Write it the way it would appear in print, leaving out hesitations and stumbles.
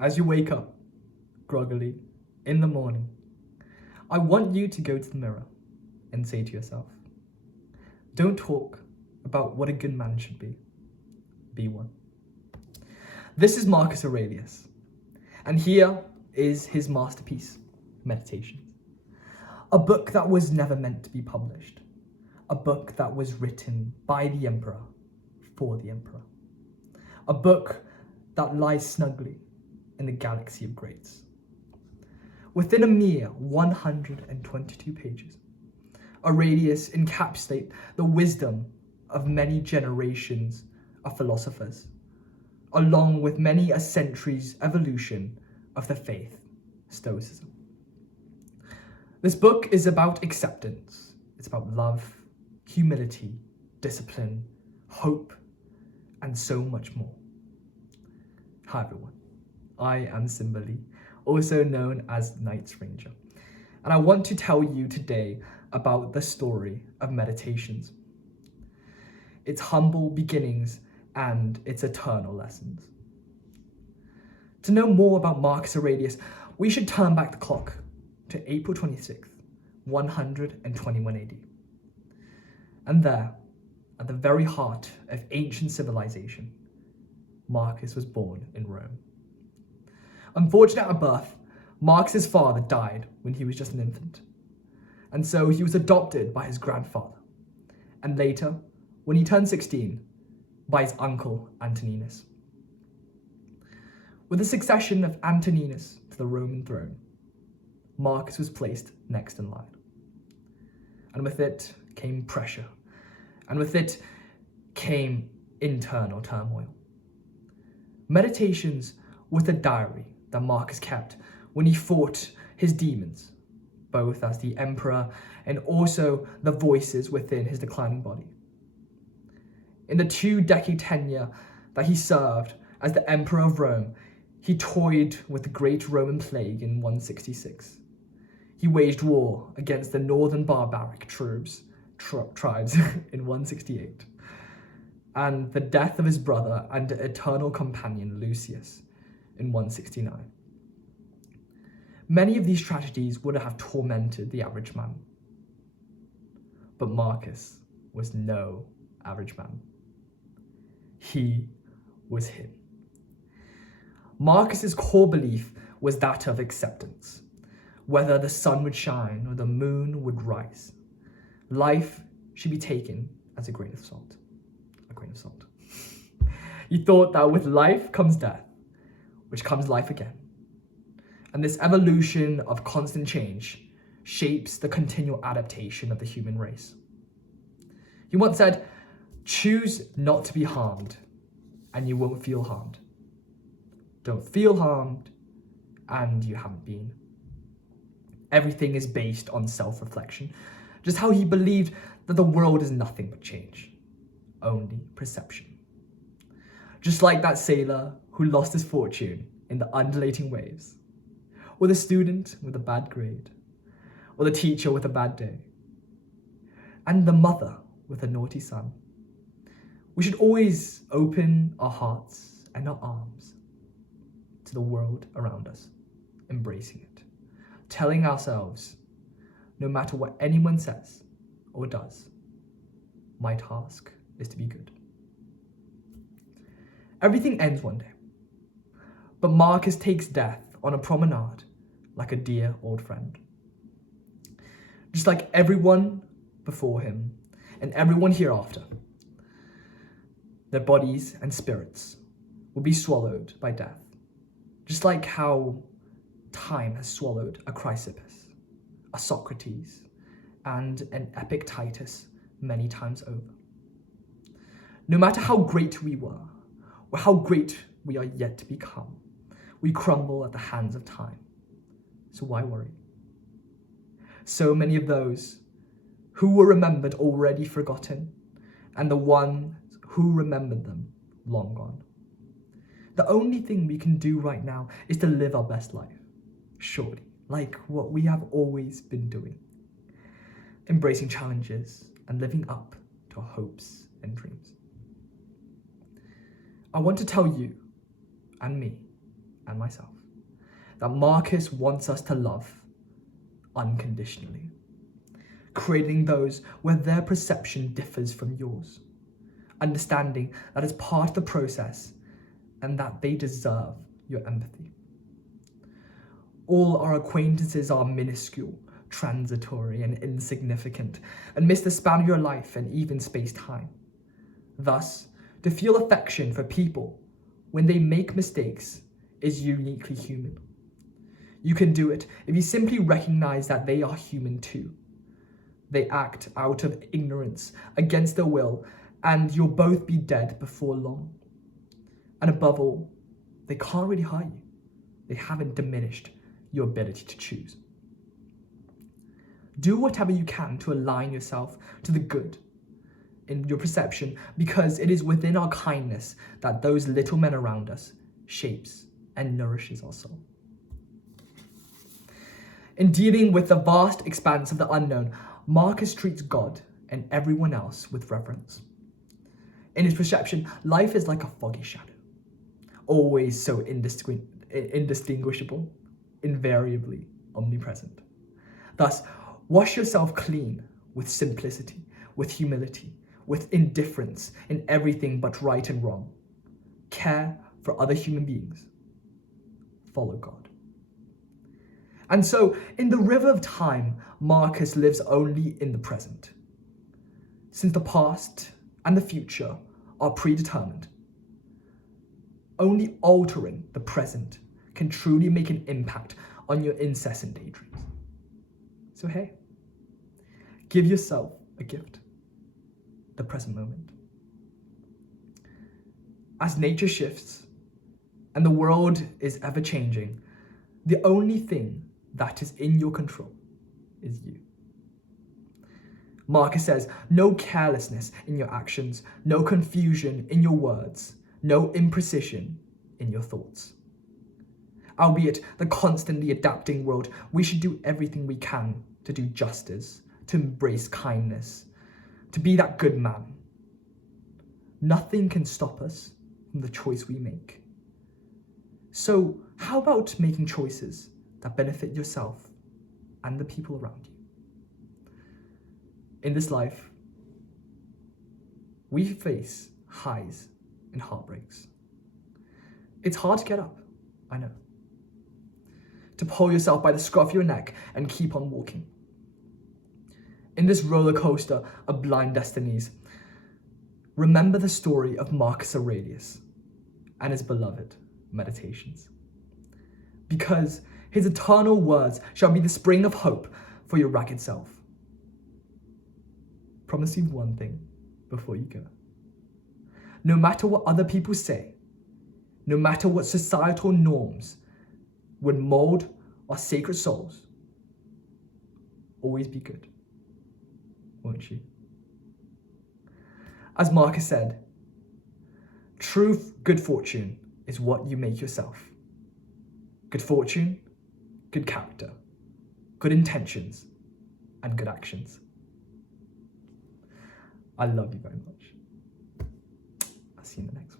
as you wake up, groggily, in the morning, I want you to go to the mirror and say to yourself, don't talk about what a good man should be one. This is Marcus Aurelius, and here is his masterpiece, Meditations. A book that was never meant to be published, a book that was written by the emperor, for the emperor, a book that lies snugly in the galaxy of greats. Within a mere 122 pages, Aurelius encapsulates the wisdom of many generations of philosophers, along with many a century's evolution of the faith, Stoicism. This book is about acceptance. It's about love, humility, discipline, hope, and so much more. Hi everyone, I am Simbali, also known as Knight's Ranger, and I want to tell you today about the story of Meditations, its humble beginnings and its eternal lessons. To know more about Marcus Aurelius, we should turn back the clock to April 26th, 121 AD. And there, at the very heart of ancient civilization, Marcus was born in Rome. Unfortunate at birth, Marcus's father died when he was just an infant, and so he was adopted by his grandfather, and later, when he turned 16, by his uncle Antoninus. With the succession of Antoninus to the Roman throne, Marcus was placed next in line. And with it came pressure, and with it came internal turmoil. Meditations was a diary that Marcus kept when he fought his demons, both as the emperor and also the voices within his declining body. In the 2-decade tenure that he served as the emperor of Rome, he toyed with the Great Roman Plague in 166. He waged war against the northern barbaric tribes in 168, and the death of his brother and eternal companion Lucius in 169. Many of these tragedies would have tormented the average man, but Marcus was no average man. He was him. Marcus's core belief was that of acceptance. Whether the sun would shine or the moon would rise, life should be taken as a grain of salt. A grain of salt. He thought that with life comes death, which comes life again. And this evolution of constant change shapes the continual adaptation of the human race. He once said, choose not to be harmed, and you won't feel harmed. Don't feel harmed, and you haven't been. Everything is based on self-reflection, just how he believed that the world is nothing but change, only perception. Just like that sailor who lost his fortune in the undulating waves, or the student with a bad grade, or the teacher with a bad day, and the mother with a naughty son. We should always open our hearts and our arms to the world around us, embracing it, telling ourselves, no matter what anyone says or does, my task is to be good. Everything ends one day, but Marcus takes death on a promenade like a dear old friend. Just like everyone before him and everyone hereafter, their bodies and spirits will be swallowed by death, just like how time has swallowed a Chrysippus, a Socrates, and an Epictetus many times over. No matter how great we were, or how great we are yet to become, we crumble at the hands of time. So why worry? So many of those who were remembered already forgotten, and the ones who remembered them long gone. The only thing we can do right now is to live our best life, surely, like what we have always been doing. Embracing challenges and living up to our hopes and dreams. I want to tell you, and me, and myself, that Marcus wants us to love unconditionally, creating those where their perception differs from yours, understanding that is part of the process and that they deserve your empathy. All our acquaintances are minuscule, transitory, and insignificant, and miss the span of your life and even space-time. Thus, to feel affection for people when they make mistakes is uniquely human. You can do it if you simply recognize that they are human too. They act out of ignorance, against their will, and you'll both be dead before long. And above all, they can't really hurt you. They haven't diminished your ability to choose. Do whatever you can to align yourself to the good in your perception, because it is within our kindness that those little men around us shapes and nourishes our soul. In dealing with the vast expanse of the unknown, Marcus treats God and everyone else with reverence. In his perception, life is like a foggy shadow, always so indistinguishable, invariably omnipresent. Thus, wash yourself clean with simplicity, with humility, with indifference in everything but right and wrong. Care for other human beings. Follow God. And so, in the river of time, Marcus lives only in the present. Since the past and the future are predetermined, only altering the present can truly make an impact on your incessant daydreams. So hey, give yourself a gift, the present moment. As nature shifts and the world is ever changing, the only thing that is in your control is you. Marcus says, no carelessness in your actions, no confusion in your words, no imprecision in your thoughts. Albeit the constantly adapting world, we should do everything we can to do justice, to embrace kindness, to be that good man. Nothing can stop us from the choice we make. So how about making choices that benefit yourself and the people around you? In this life, we face highs and heartbreaks. It's hard to get up, I know. To pull yourself by the scruff of your neck and keep on walking. In this roller coaster of blind destinies, remember the story of Marcus Aurelius and his beloved Meditations. Because his eternal words shall be the spring of hope for your ragged self. Promise you one thing before you go. No matter what other people say, no matter what societal norms would mold our sacred souls, always be good, won't you? As Marcus said, true good fortune is what you make yourself. Good fortune, good character, good intentions, and good actions. I love you very much. I'll see you in the next one.